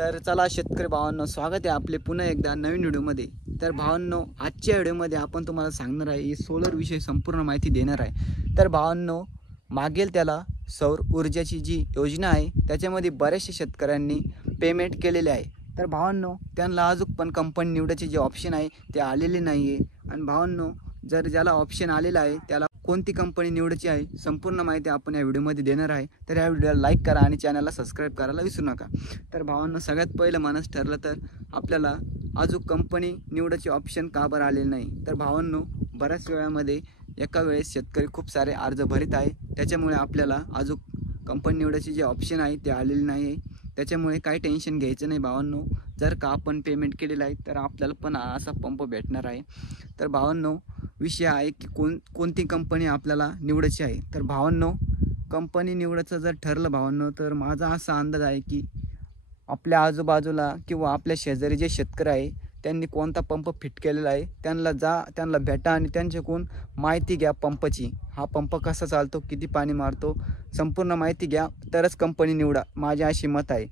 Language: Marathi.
तर चला शेतकरी भावांनो, स्वागत आहे आपले पुन्हा एकदा नवीन व्हिडिओमध्ये। तर भावांनो, आजच्या व्हिडिओमध्ये आपण तुम्हाला सांगणार आहे सोलर विषयी संपूर्ण माहिती देणार आहे। तर भावांनो, मागेल त्याला सौर ऊर्जाची जी योजना आहे त्याच्यामध्ये बरेचसे शेतकऱ्यांनी पेमेंट केलेले आहे। तर भावांनो, त्यांना अजून पण कंपनी निवडायचे जे ऑप्शन आहे ते आलेले नाही आहे। आणि भावांनो, जर ज्याला ऑप्शन आलेला आहे त्याला कोणती कंपनी निवडायची आहे संपूर्ण माहिती आपण या व्हिडिओमध्ये देणार आहे। तर या व्हिडिओला लाईक करा आणि चॅनलला सबस्क्राईब करायला विसरू नका। तर भावांनो, सगळ्यात पहिलं मानस ठरलं तर आपल्याला अजून कंपनी निवडायचे ऑप्शन का बरं आलेले नाही। तर भावांनो, बऱ्याच वेळामध्ये एका वेळेस शेतकरी खूप सारे अर्ज भरीत आहे, त्याच्यामुळे आपल्याला अजून कंपनी निवडायचे जे ऑप्शन आहे ते आलेले नाही आहे। त्याच्यामुळे काही टेन्शन घ्यायचं नाही भावांनो, जर का आपण पेमेंट केलेलं आहे तर आपल्याला पण असा पंप भेटणार आहे। तर भावांनो, विषय आहे की कोणती कंपनी आपल्याला निवडायची आहे। तर भावांनो, कंपनी निवडायचं जर ठरलं भावांनो, तर माझा असा अंदाज आहे की आपल्या आजूबाजूला किंवा आपल्या शेजारी जे शेतकरी आहे त्यांनी कोणता पंप फिट केलेला आहे त्यांना भेटा आणि त्यांच्याकडून माहिती घ्या पंपाची। हा पंप कसा चालतो, किती पाणी मारतो, संपूर्ण माहिती घ्या, तरच कंपनी निवडा, माझे असे मत आहे।